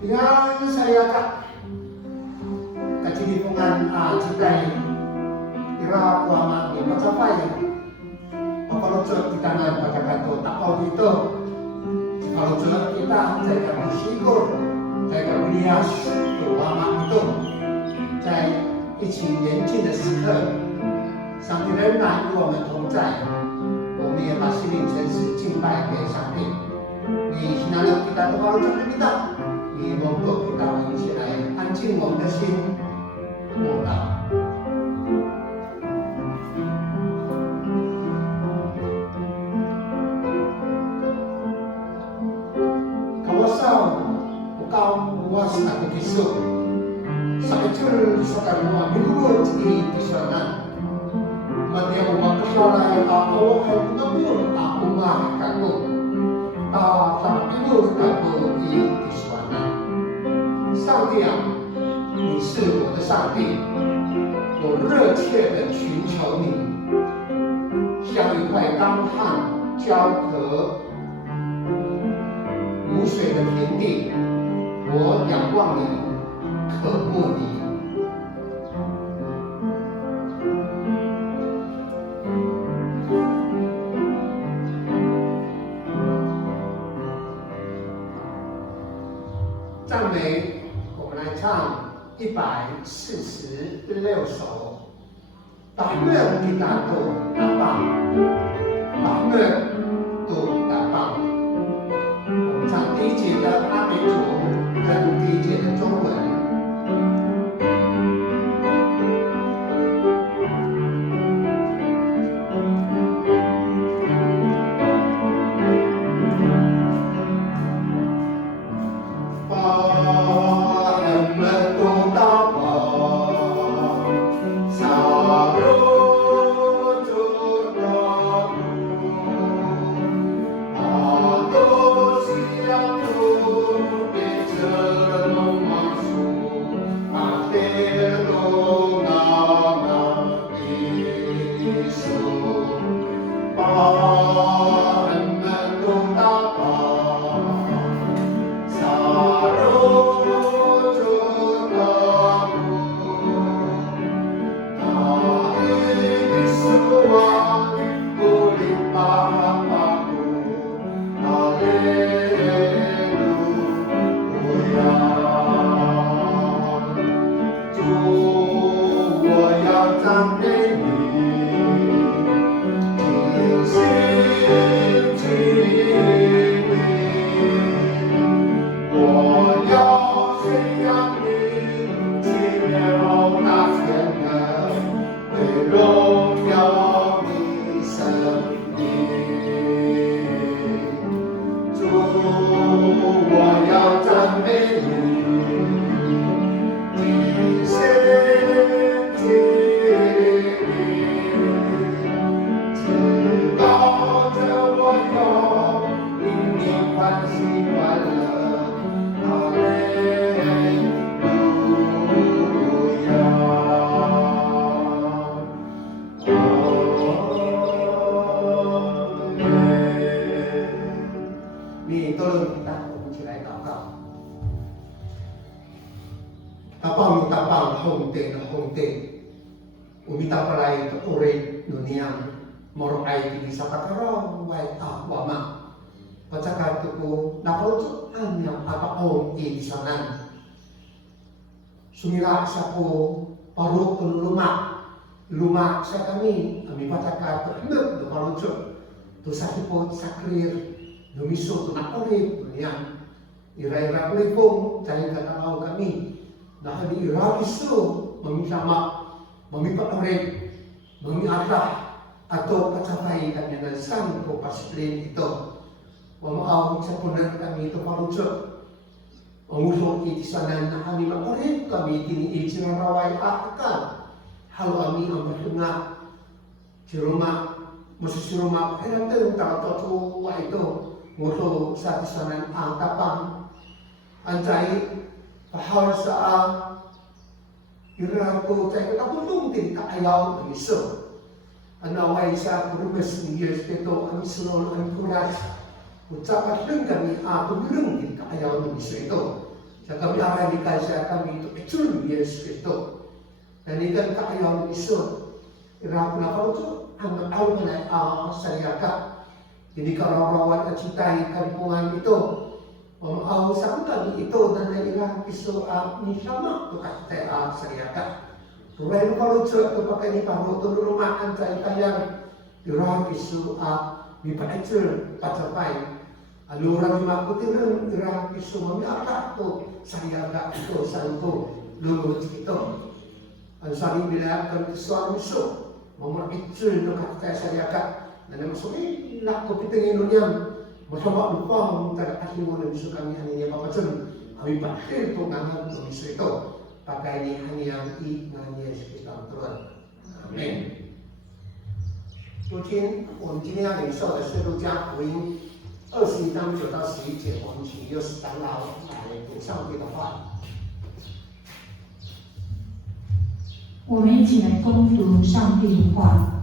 Dengan saya kak kacilipungan citai ira kuama ni macapai kalau kita nggak baca kata tak kau itu kalau kita saya bersyukur saya berhias kuama itu在一起年轻的时刻，上帝仍然与我们同在，我们也把心灵诚实敬拜给上帝。你hinanap kita terlalu cantik kita， 你monggo kita一起来安静我们的心，默祷。Kawasan ukam luas aku kisah. Sa kecil sa kanwa minurut di sana. Mati ako magkasalay ako ay pinamur ako mahakago. Sa pinur ako di sana. 上帝啊，你是我的上帝，我热切的寻求你，像一块干旱焦渴无水的田地，我仰望你，渴慕你。赞美，我们来唱146首。Bahmer kita tu dapat, Bahmer tu dapat。我们唱第一节的阿美族跟第一节的中文。Sumira sa po parok luma sa kami pataka to himep do parutso to sa po sakrir dumiso to nakorip niyan ira-ira ko po dahil katanaw kami dahil irakiso mamisama mamipakorip mamiata ato katsapay kanya ng sang po pasiplin ito mamaaw sa punan kami ito parutso Ang itisanan na kami makorip kami tiniit ng raway akakan. Halo kami ang masunga. Siruma, masusiruma. Ay natin yung takatotuwa ito. Nguso sa tisanan ang tapang. Anjay, pahawal sa irang ko tayo katulong din kaayaw ng iso. Anaway sa kurubes ng Diyos ito ang isunod ang kuras. Kung sapat rin kami tumulong din kaayaw ng iso ito. Sa kami radikal sa kami itu betul Yesus Kristus. Dan ikan kaayaw ni Iso. Irap na kalau tu ang tahu na sariyaka. Jadi karawarawan at citay kalipungan ito. Mamaaw sa kami ito dan na irap Iso ni sama tu kate sariyaka. Tuwai no kalau tu tu pakai ni paru tu rumahan sa itayang irap Iso ni paicul pacapai. Anu orang makutin irap Iso mami apa tu sariyaka ito santo lurut ito. Ang sabi nila kung suami Iso mamarikitsul no kate sariyaka. Na namasok lako pitengin niyan. Masama lupa mengatakan mo ng Iso kami ani niya papacun. Kami pakil po ngayon ng Iso ito. Pakai ni hanya i nanya Yesus Tuhan. Amen. 昨天我们今天要领受的是路加福音21章9到11节，我们请幼师长老来读上帝的话。我们一起来恭读上帝的话。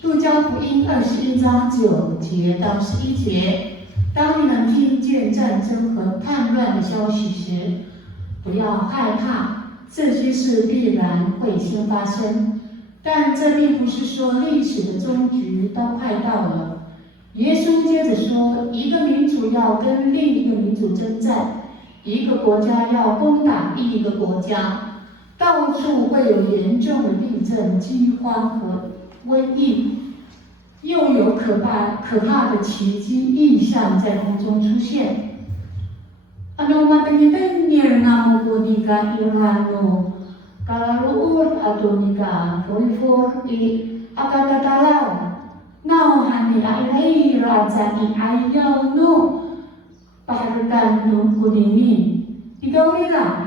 路加福音21章9节到11节。当你们听见战争和叛乱的消息时，不要害怕，这些事必然会先发生。但这并不是说历史的终局都快到了。耶稣接着说，一个民族要跟另一个民族征战，一个国家要攻打另一个国家，到处会有严重的地震、饥荒和瘟疫。又有可怕的奇迹异象在空中出现。Ano matangin niya nga mo po ni ka Irano, kalaluur ato ni ka for akatatalaw. Nauhan ni ay raja ni ayaw no paharatan no kunini. Ikaw nila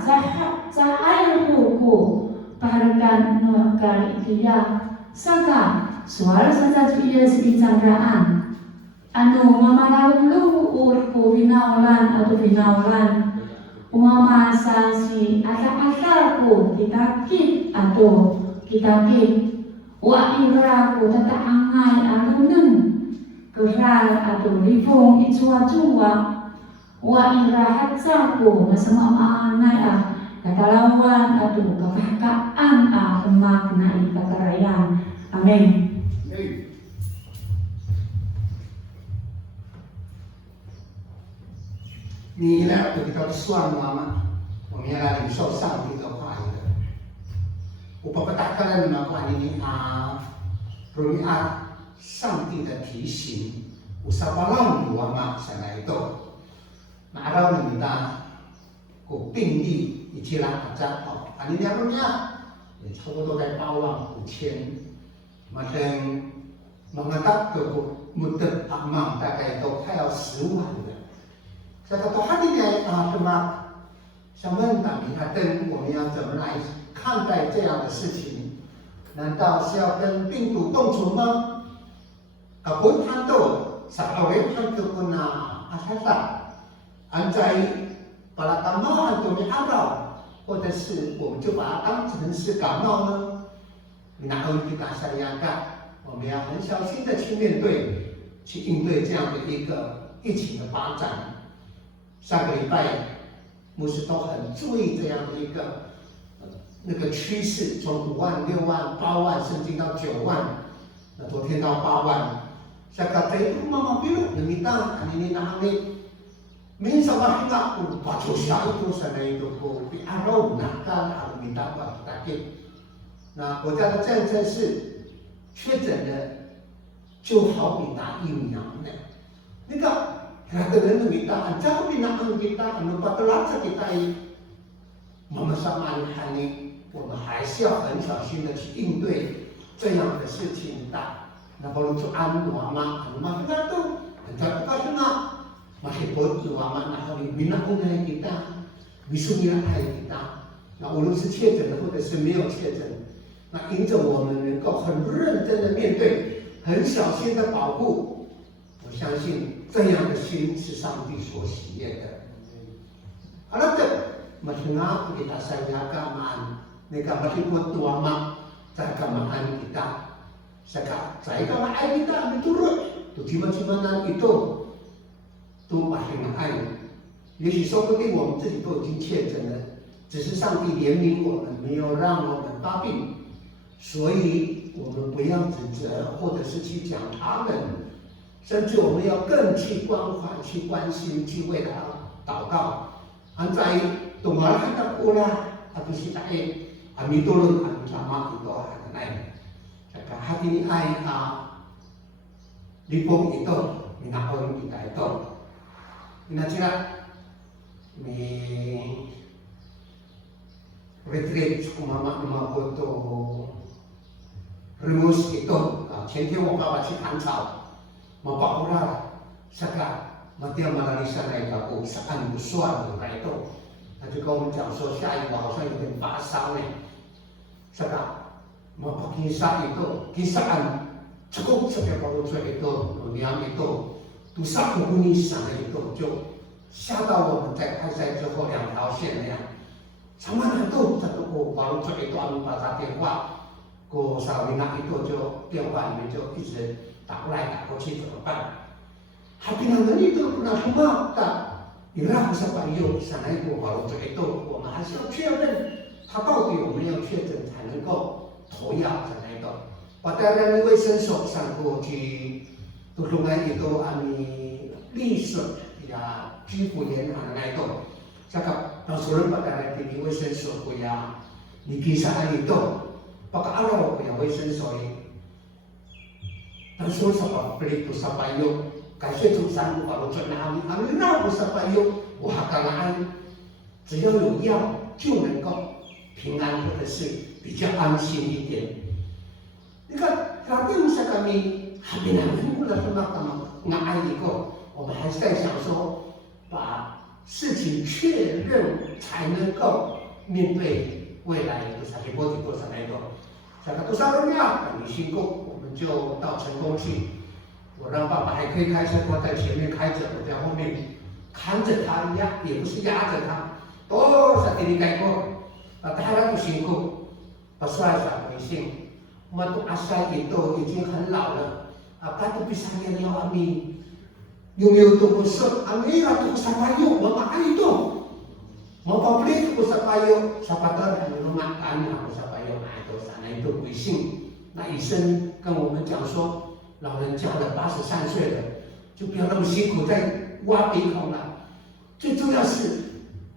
sa ayaw ko paharatan no kalikiya saka. Suara saja Yesus bicaraan. Anu mamalau luur ko binaulan atau binaulan. Umamasa si asa-asa ko kitakit atau kitakit. Wa ira ko tataangay anu nun. Keral atau lifong itsua-tsua. Wa ira hatsa ko masama maanay katalawan atau kakakaan kemaknai kakarayan. Amen. 你呢？有比较算吗？我们要来领受上帝的话语的。我不打开了那话语容易上帝的提醒，我撒巴浪我嘛想来到，拿到你的个病例以及那家你那么样，也差不多在85000，马上menganggap mudah amam大概都快要10万了。这个都还得什么？想问大明我们要怎么来看待这样的事情？难道是要跟病毒共存吗？本判斗，sakawin hantu kuna asasa，安在把它感冒很多的阿扰，或者是我们就把它当成是感冒呢？然后就打下压干，我们要很小心的去面对，去应对这样的一个疫情的发展。上个礼拜，牧师都很注意这样的一个那个趋势，从5万、6万、8万，甚至到9万，那昨天到8万。Sa kata itu mama biru meminta ini nahani minsa mahina ku pacusa itu sana itu ku piarau nakal harus minta buat sakit。那国家的战争是确诊的，就好比打疫苗呢。那个kata minta jauh binaan kita anu patulasa kita mempersamaan hani，我们还是要很小心的去应对这样的事情的。那kalau tu luama masih tu, entah apa sana masih buat luama nak hari bina unai kita, bisunya hai kita。那无论是确诊的或者是没有确诊，那因着我们能够很认真的面对，很小心的保护，我相信这样的心是上帝所喜悦的。好了的，masih nak kita sayangkan mereka masih buat luama keagamaan kita。Saka saya kalau ayat kita menurut tu tiba-tiba itu tu masih mengayu 也许说不定我们自己都已经确诊了，只是上帝怜悯我们，没有让我们发病，所以我们不要指责，或者是去讲他们，甚至我们要更去关怀、去关心、去为他祷告。安在东马看到过啦，不是在阿弥陀罗阿弥陀马弥陀阿来，这个哈蒂爱你帮伊多，你拿恩伊来多，那这个你retreat mama foto remus itu 前天我爸爸去砍草，mau pak ura saka mati malalisa na ikaw saan busuan ng ito. At ikaw mo讲说下一个好像有点发烧呢，saka mapakisa ito kisaan cukup sa kapalutso ito niam ito tusa kukunisa na ito 就下到我们在开赛之后2条线那样。sama itu satu baru itu anu pasar 电话，过Sarawak itu 就电话里面就一直打过来打过去怎么办？Hati nanggan itu pernah semua tak irah siapa有sana itu baru itu 我们还是要确认他到底有没有确诊才能够投药sana itu。Padahal卫生所上过去tulungan itu ami research ya 居服员那itu。Cakap nasuran pada TV 卫生所不要，你其实安尼都，包括阿拉不要卫生所的，但说什么不离不啥白用，感谢主山不把路转阿弥那不啥白用，我还敢安，只要有药就能够平安或者是比较安心一点。你看，他定下个米，还没难过了，说那爱一个，我们还是在想说，把事情确认才能够面对未来的啥波底多少那个，讲个多少人呀？你辛苦，我们就到成功去。我让爸爸还可以开车，我在前面开着，我在后面看着他压，也不是压着他，多少给你改过，他那不辛苦，把帅小微信，我们阿帅也都已经很老了，他都比上面要阿弥。Yung tuko sa ang ira tuko sa payo, mga ito. Mapablik ko sa payo, sa patar, lumakaan ako sa payo, ito sana ito kuising. 那医生跟我们讲说，老人家了83岁了，就不要那么辛苦在挖鼻孔了。最重要是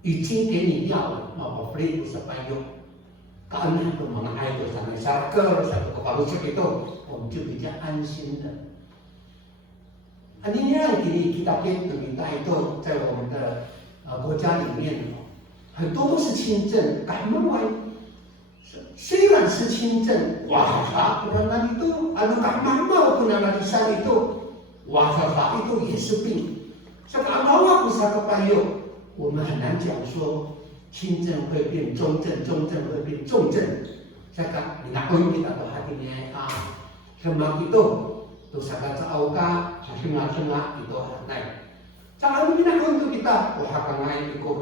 已经给你药了，mapablik ko sa payo. 感恩我们爱的sana sa ke sa kalau itu， 我们就比较安心的。另外给大片等于带动在我们的国家里面，很多都是轻症，感冒完虽然是轻症，哇，不然那里都感冒不然那里山里都哇里都也是病，这感冒不是个伴有，我们很难讲说轻症会变中症，中症会变重症，这个你拿过去的都还给你什么itu dosa kata auka setengah itu naik. Jangan minat untuk kita， 我还刚刚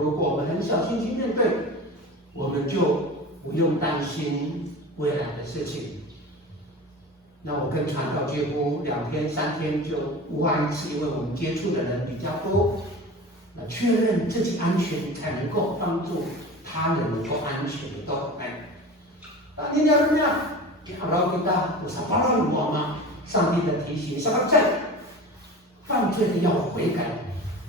如果我们很小心去面对，我们就不用担心未来的事情。那我跟传道几乎2天3天就无安一次，因为我们接触的人比较多，那确认自己安全，才能够帮助他人能够安全的都来。你要怎么样？kalau kita usahakan rumah 上帝的提醒，什么在犯罪的要悔改，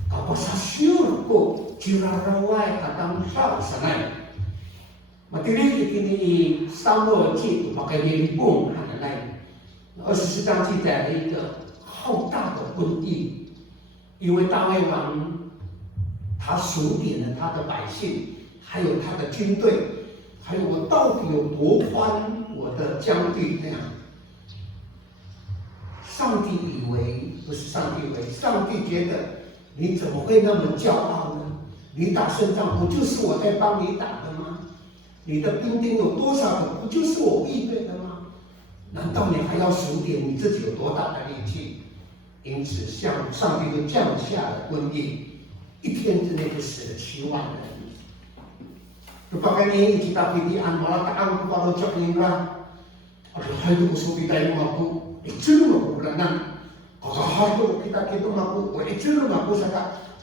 搞不上修过，就让外当少神来。Materi ini Samuel记pakai dia bom来，24章记载了一个浩大的瘟疫，因为大卫王他数点了他的百姓，还有他的军队，还有我到底有多宽我的疆地那样。上帝以为不是上帝以为，上帝觉得你怎么会那么骄傲呢？你打胜仗不就是我在帮你打的吗？你的兵丁有多少个，不就是我预备的吗？难道你还要数点你自己有多大的力气？因此，上帝就降下了瘟疫，1天之内就死了7万人。Rupanya kita pilihan malah tahu kalau cok nira, ada hal itu usul kita yang mampu, itu loh bukan kakaharto kita kita maku, itu maku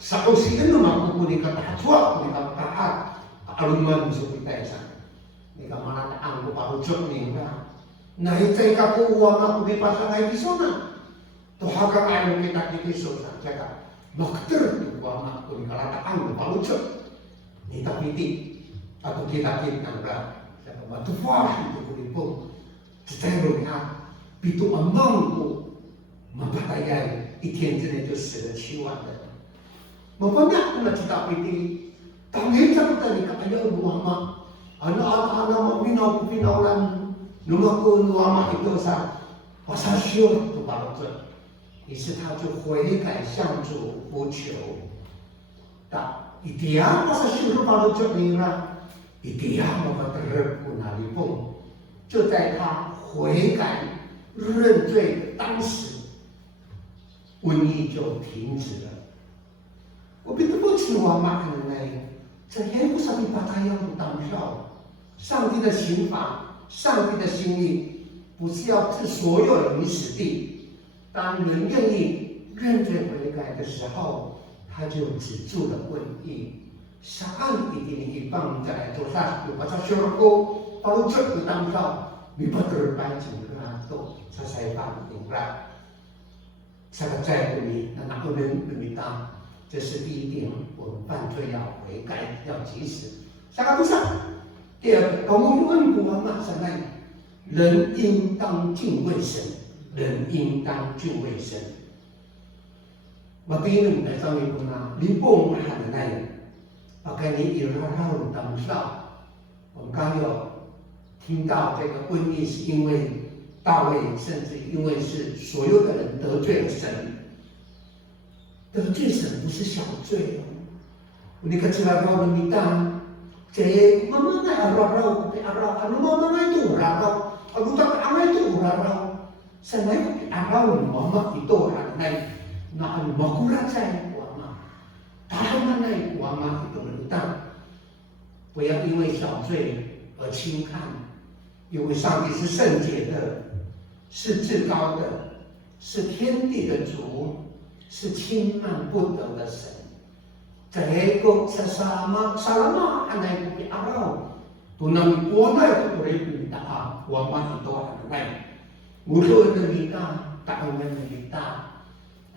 sa oksigen maku kunika tahtua kunika kahat, aluman musuh kita isa. Nika mana ang ko parucok ni na. Nahitay ka ko uwama ko di pasangay kisona. Tuhaga ayo kita kisona, caka dokter uwama ko ni kalataan ko parucok. Nita piti atau kita nang ra. Caka matuwa itu ko po. Citero nga pitu amang ko mapatayay 一天之内就死了7万人。Mapanya na cita piti. Tanghin sa kita ni kaya uwama. Anak-anak maminaw pinaulan lumako nuama ito sa pasasyon to balot. 于是他就悔改向主呼求。一定要pasasyon to balot ni ra， 一定要makaterap ko na lipong。就在他悔改认罪的当时，瘟疫就停止了。我并不知我妈可能来，这也不是你把他要当票。上帝的刑罚，上帝的心意，不是要置所有人于死地。当人愿意认罪悔改的时候，他就止住了瘟疫。Saan itinihibang sa etosa, yung pasasyon ko, parutsot ko tangkaw, may patrupay singgrato sa saibang ingrat. Sa katsay ko ni, na nakunin lumitang, 这是第一点，我们犯罪要悔改，要及时。下个不上。第二个，公问国嘛，什么？人应当敬畏神，人应当敬畏神。我第一轮来上一步呢，你不我喊的那样，把跟你有绕绕当上。我们刚有听到这个瘟疫是因为大卫，甚至因为是所有的人得罪了神。得罪神不是小罪哦。你可知道我们当这妈妈那araw araw ano mama na ito araw ano tak amay ito araw sa nay araw mama ito anay na ano makurat sa mama tama na mama ito kita 不要因为小罪而轻看，因为上帝是圣洁的，是至高的，是天地的主。是轻慢不得的神。这个sesama salama anay ko araw. Tunang kuwanay ko rin kita wama ito anay. Mulo na kita, taongan na kita.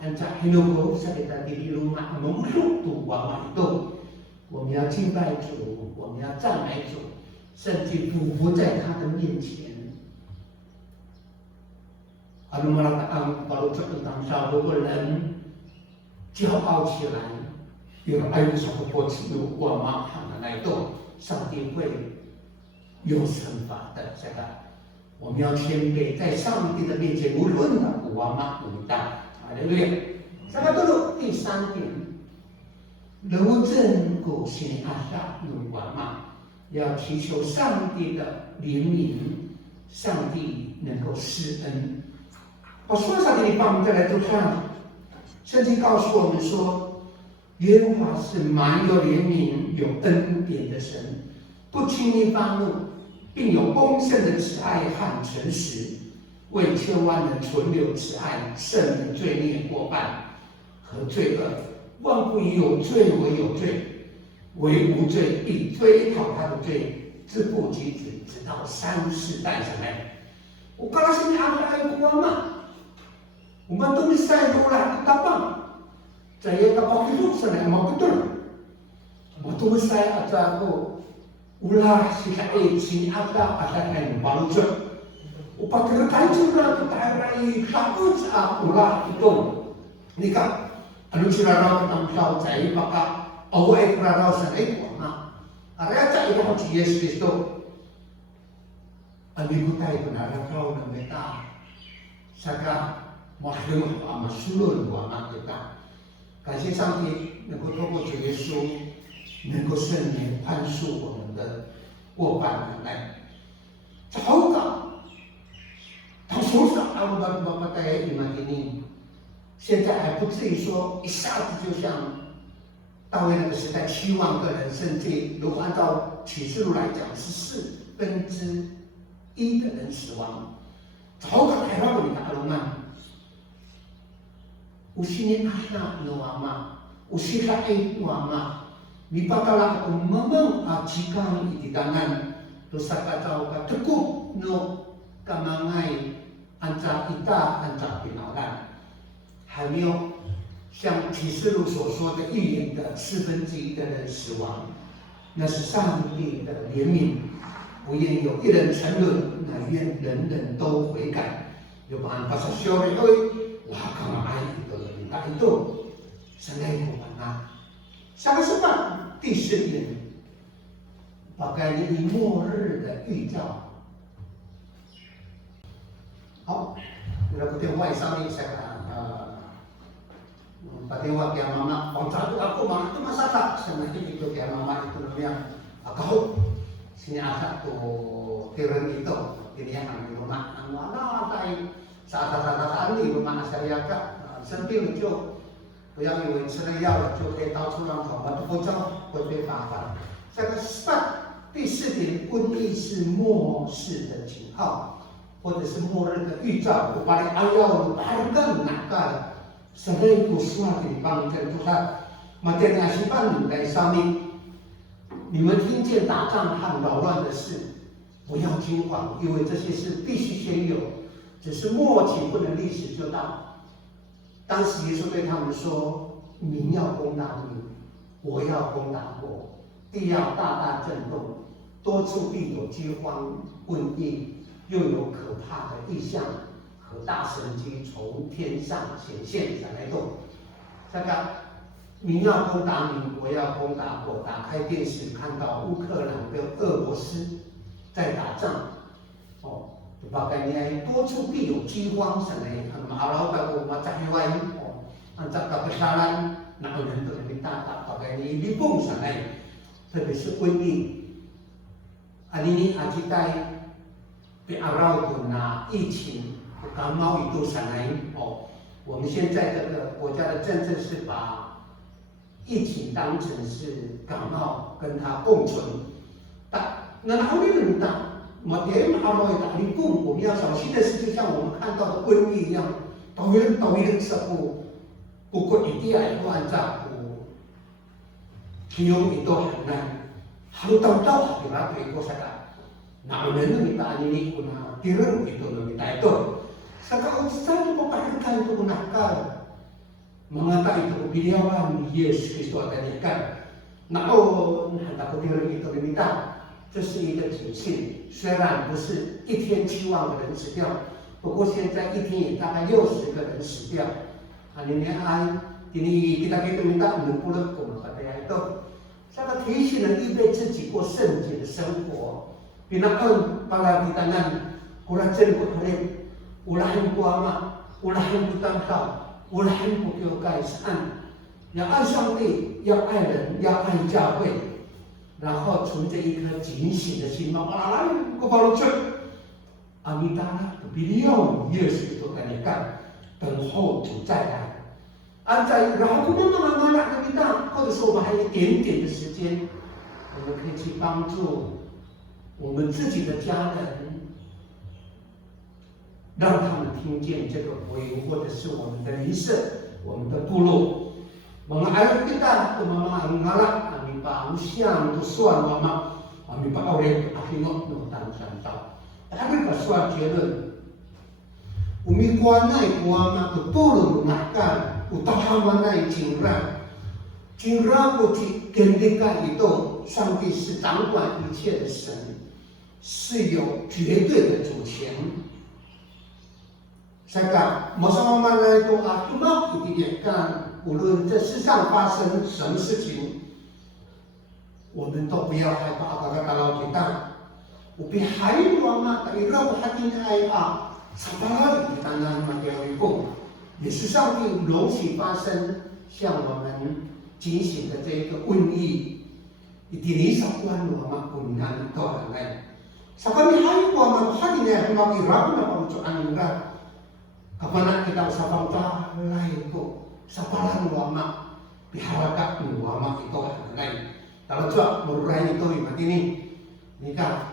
Anca hinugo sa kita di rumah mengusuk tu wama ito. 我们要敬拜主，我们要赞美主，甚至匍匐在他的面前。Ano malataang parutsot ng tangsa, lugo lang 骄傲起来，有爱无所不过之路，我们看的那一动，上帝会有惩罚的。这个我们要谦卑，在上帝的面前，无论的我们伟大，哈利路亚。这个都是第三点，留正果心阿萨努我们要祈求上帝的怜悯，上帝能够施恩。我说上帝的方面再来读看。圣经告诉我们说，耶和华是满有怜悯、有恩典的神，不轻易发怒，并有丰盛的慈爱和诚实，为千万人存留慈爱，赦免罪孽过半和罪恶。万不以有罪为有罪，为无罪必追讨他的罪，自父及子，直到3、4代上来。我告诉你，阿拉国嘛。我们都是在路上打棒，在一个包里路上来毛不动，我都是在阿扎个乌拉西卡埃奇阿扎埃毛着，我把这个台球呢就带来上屋子啊乌拉一动，你看，阿鲁西拉拉当票在一把个，偶尔一拉拉上来过嘛，阿拉在一个好几years的时候，阿米古代不拿拉票那么大，啥个。Mahal masulun buat kita. Kasih上帝能够透过主耶稣，能够圣灵宽恕我们的过犯来。早个，他手上阿姆巴巴巴带伊玛给你，现在还不至于说一下子就像大卫那个时代7万个人，甚至如果按照启示录来讲是1/4的人死亡。早个还让你打龙啊！ usinin anak nuama, usilain nuama, mipatala kung mamang jikang itidangan, to sa kataw ka tekuk no kamangay anca ita anca pinalan，还没有像启示录所说的预言的1/4的人死亡，那是上帝的怜悯，不愿有一人沉沦，乃愿人人都悔改。有办法修理会，拉康爱一个人带动，神来不完啊！下个是吧？第4点，把概念以末日的预兆。好，那个电话上面saya Padewa kaya mama, kontrado ako mga ito masasa sa natin ito kaya mama ito naman ako sinasa to tiran ito tinihan ang rumah ang wala tayo sa atas-atasan ni rumah nasyariaka sentil ito kaya yung Israel ito kaya tao sulang ko bato ko ito ko ito papa sa kaspat 第4点瘟疫是末世的警号或者是末日的预兆我把你按照你还更难干 Sering kusma di bangsa Tuhan, materi asipan在上面。你们听见打仗和扰乱的事，不要惊慌，因为这些事必须先有，只是末期不能立时就到。当时耶稣对他们说：“民要攻打你，我要攻打我，地要大大震动，多处必有饥荒、瘟疫，又有可怕的异象。” 和大神机从天上显现才来动。这个民要攻打你，我要攻打我。打开电视看到乌克兰跟俄罗斯在打仗，哦，大概呢多处必有饥荒，什么？Araw bago matsahiway, oh, ang kapasalan na ulan to ng tata, bagay ni libong sanay. 特别是瘟疫，ini ajitai di araw to na 疫情。 感冒一度闪来哦，我们现在这个国家的政策是把疫情当成是感冒，跟它共存。那后面人打，我点阿罗也打你共，我们要小心的是，就像我们看到的瘟疫一样，导演是不过一定要按照其中一道很难，好到好给他对过啥个，哪人minta ini kuna tiru itu minta itu. Sa kautusan mo pakinggan ito kunakal. Mga tayo biliyawan ni Yesus Kristo at kanikan. Nako, handa ko tiru ito minta. 这是一个警讯，虽然不是一天7万个人死掉，不过现在一天也大概60个人死掉。Ini kita minta mengumpulkan kepada itu. Saya提醒人预备自己过圣洁的生活。Pinakon para ditanan kurang cerita hari ulahin ko ama, ulahin ko tangkap, ulahin ko kegaisaan. 要爱上帝，要爱人，要爱教会，然后存着一颗警醒的心嘛。来，我把它去。阿弥达拉，beliau Yesus itu kan ikan，等候主再来。按在然后慢慢的弥达，或者说我们还有一点点的时间，我们可以去帮助我们自己的家人。 让他们听见这个福音，或者是我们的邻舍、我们的部落。Mga anak kita, mga anak, kami pa usiang tusuan mama, kami pa awet akingot no tansan tao. Kami pa suat jeun. Umikuan na ikuama tutulong mengakan, utama na ikingra. Kingra kuti kendika itu, 上帝是掌管一切的神，是有绝对的主权。 Saka masa-masa itu atumak dipikirkan, ulun 这世上发生什么事情，我们都不要害怕。Kalau kita, upi hari lama tak ira hatinya ai sabar di tangan materi pun， 也是上帝容许发生像我们警醒的这个瘟疫，一定你上关我们困难都很难。Saka ni hari lama hatinya hingga ira pun apa ucapan ira. Kapan kita usapang lain itu, sapalan ulama, piharakat ulama itu lain. Kalau coba murai itu ibarat ini, nikah,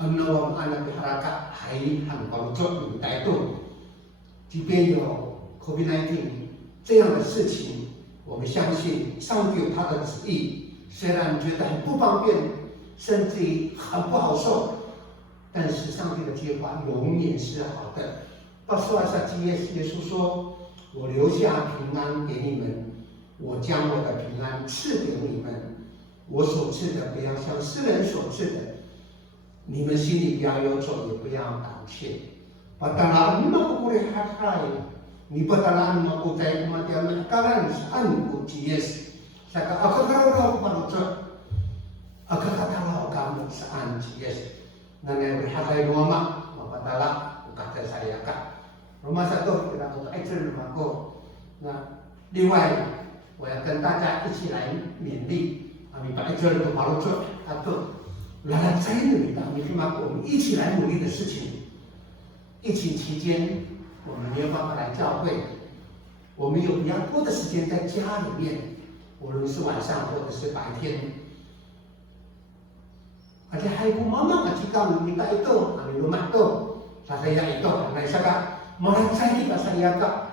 anak piharakat hai han kalau coba minta itu, jika yo COVID-19 这样的事情，我们相信上帝有他的旨意，虽然觉得很不方便，甚至于很不好受，但是上帝的计划永远是好的。8:27耶稣说：“我留下平安给你们，我将我的平安赐给你们。我所赐的不要像世人所赐的，你们心里不要忧愁，也不要胆怯。Padalaan mo ko rehahay, ni padalaan mo ko tayo kumatiyan ng akalan saan ko Diyos. Saka akakaraw akakatalaw kamu saan Diyos. Nanay rehahay Roma, mapadala ukata saya ka. Roma 1让我爱这人ko那另外我要跟大家一起来勉励啊，你把爱这人都跑出啊都来在那里的，你看嘛，我们一起来努力的事情。疫情期间，我们没有办法来教会，我们有比较多的时间在家里面，无论是晚上或者是白天。而且还有妈妈啊，去到你那一栋啊，你rumah itu saya itu来这个马来在地saya个，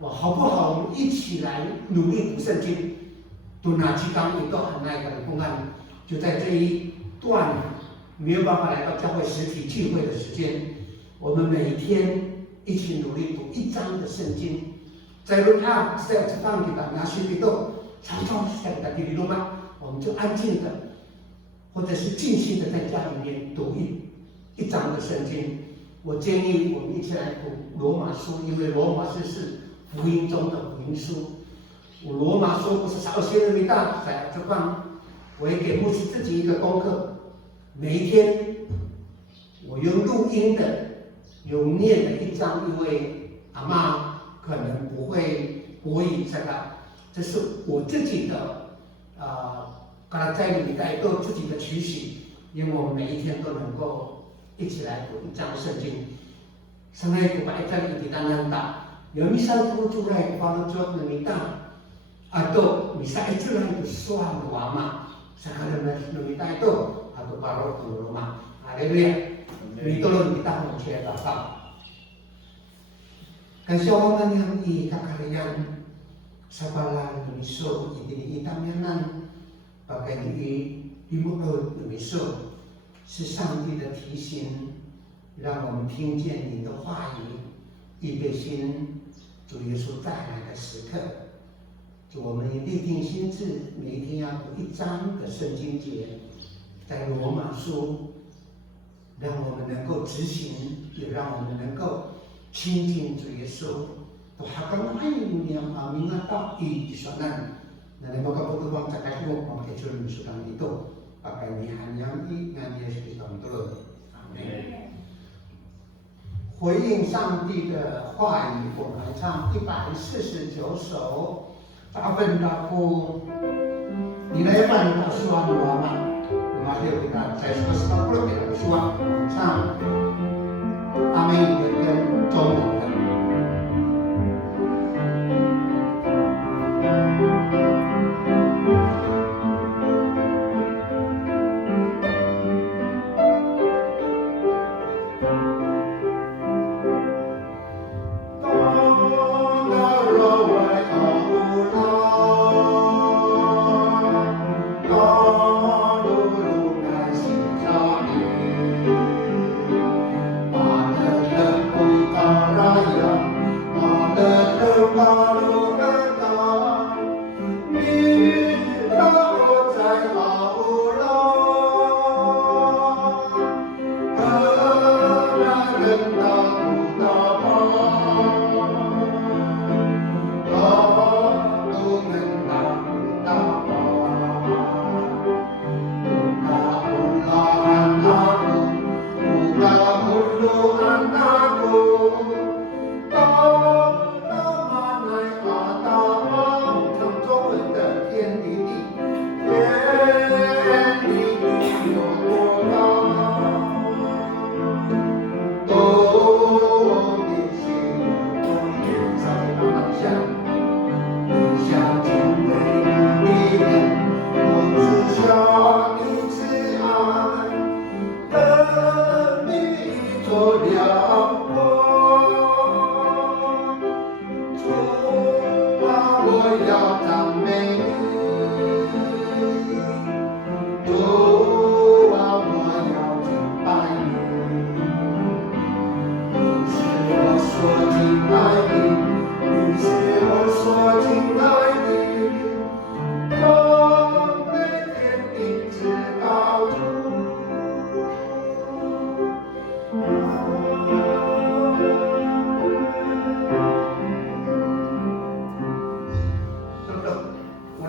我好不好？我们一起来努力读圣经，读哪几章一个很那个的公案，就在这一段没有办法来到教会实体聚会的时间。我们每天一起努力读1章的圣经，在rumah setiap petang kita ngasih itu常在kita di rumah，我们就安静的，或者是静心的在家里面读一章的圣经。我建议我们一起来读罗马书，因为罗马书是福音中的福音书。罗马书不是少些人没大，在这方我也给牧师自己一个功课，每一天我用录音的。有念的1章，因为阿嬷可能不会国语这个，这是我自己的刚才在里带都自己的取许，因为我们每一天都能够一起来读1章圣经。Sangai ko paitali itinananta, yung misal ko tulay ko para tuwag ng ita, ato misa itulay ko suwan ko ama, sa kalamas ng ita ito, ato para tuluma. Haleluya. Ditulong kita mag-share dapat. Kasi orang yang ikakarian sa balang ng iso, itiniitam yanan, pagka imuod ng iso, 是上帝的提醒，让我们听见你的话语，预备心主耶稣再来的时刻。主，我们立定心志，每一天要读1章的圣经节，在罗马书。让我们能够执行，也让我们能够亲近主耶稣。Tuhakan ay yang mga tao iisonan na nagpapatutuwang sa kayo pagkakitulong sutang ito. Pagkanihan yang nga Yesus Kristo ang tulong. Amen. 回应上帝的话语，我们唱149首。大笨大夫，你来办大双我吗？Mahir kita saya suka 10 ya suap sang amin dengan jong Para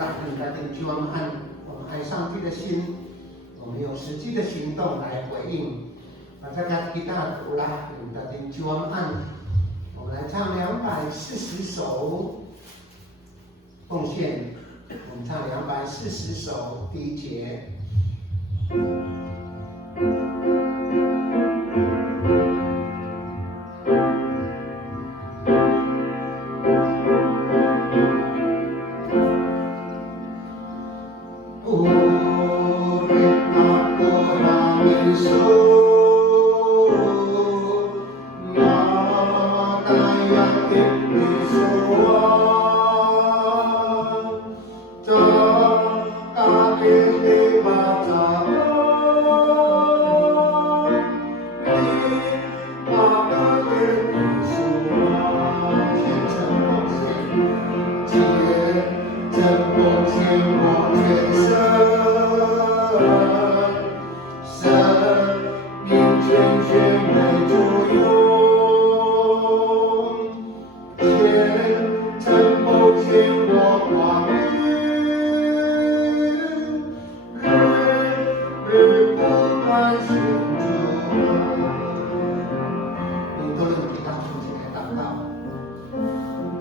来很大的希望按我们爱上帝的心，我们用实际的行动来回应。Masyarakat kita ulah minta tinjuan, 我们来唱240首奉献，我们唱240首第一节。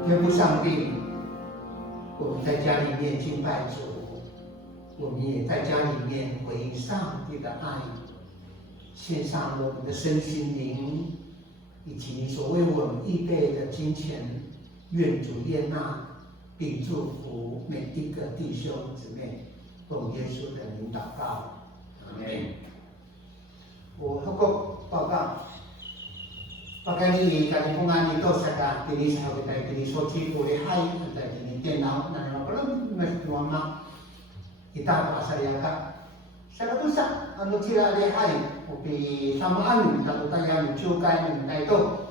天父上帝，我们在家里面敬拜主，我们也在家里面回应上帝的爱，献上我们的身心灵，以及你所为我们预备的金钱，愿主悦纳并祝福每一个弟兄姊妹，奉耶稣的名祷告，阿门。我合国报告。Pagkali kami pungan ito sa kini sa kita kini sochi puri hai kita kini tenau na napalam mas tuama kita pasariaka sa katusa ano sila ali hai upi samaan kita tayan chukai ni ito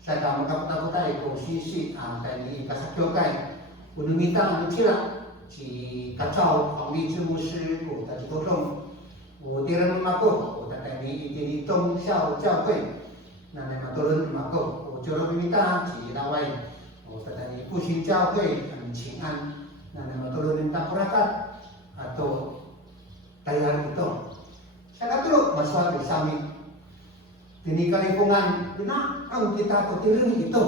sa kamakaputai ko sisi tani kasakyokai unumita ano sila si kacau kami chimushi ko ta chitong我敌人嘛够，我带你一中校教会。那么多人嘛够，我就让你大起到位，我在你复兴教会很平安。那么多人tak berangkat atau tayan itu. Saya kata masalah bersami. Ini kalipungan, benar ang kita kutirin itu.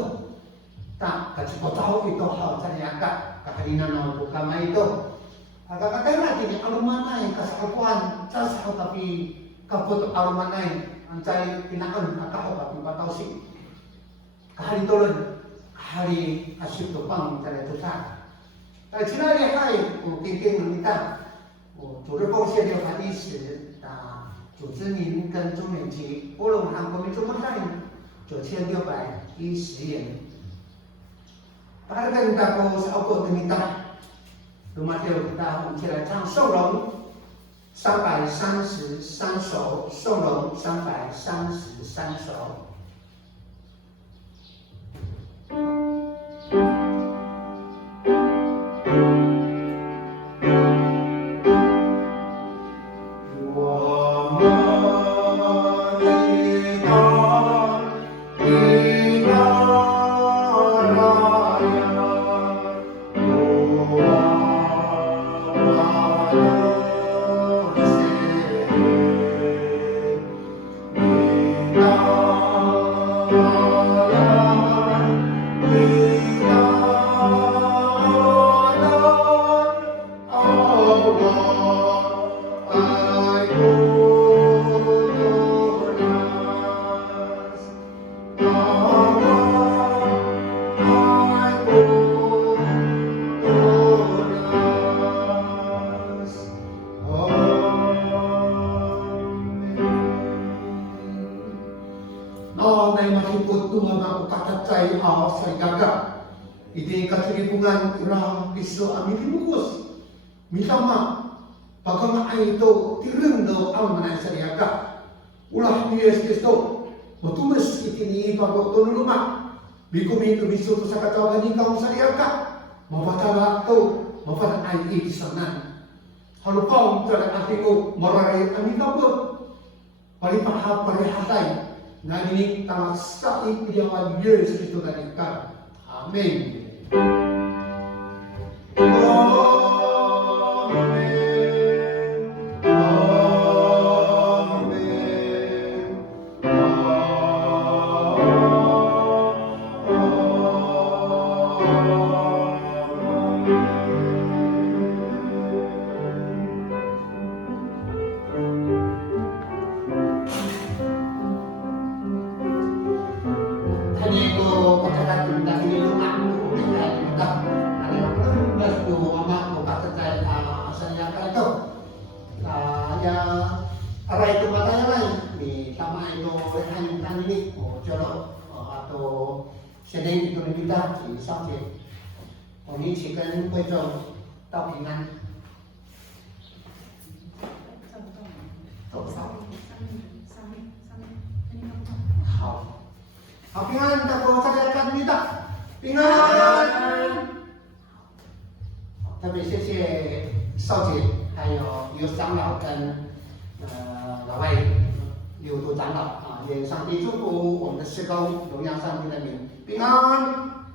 Tak kasih tahu itu hal saya agak kehadiran orang bukama itu. Agak kata ini alumanai kasakuan, saya tapi kaput alumanai. Ancai pinaan akaw at ipatawsik. Kahari tolon, kahari asyik tupang tala tusa. Kaya sinari hai, tingting lumita, 主日奉献6海历史的组织名跟中年级波隆韩国民众会9610元。Pagkakan kita po sa auto tumita, lumateo kita mencari唱颂龙。333首，颂龙333首。Iti katribungan irang piso amin timukus. Mitama pagkamaay ito tirendo ang manay sa riyaga. Ulah ni Yesus Kristo matumas iti ni pagkotulungan. Bikumin tumiso to sa katawan ni kaong sa riyaga. Mapatala ito, mapanay iti sanan. Halupang talagang ating ko mararay amin tapos. Palipahap parihatay. Naninig tamak sa ipiyawan Yesus Kristo na ikaw. Amen. Oh 先领一个人领导及少杰，我们一起跟会众道平安。走不到。好，好平安，大家大家看领导，平安。特别谢谢少杰，还有长老跟老外刘都长老啊，愿上帝祝福我们的施工，荣耀上帝的名，平安。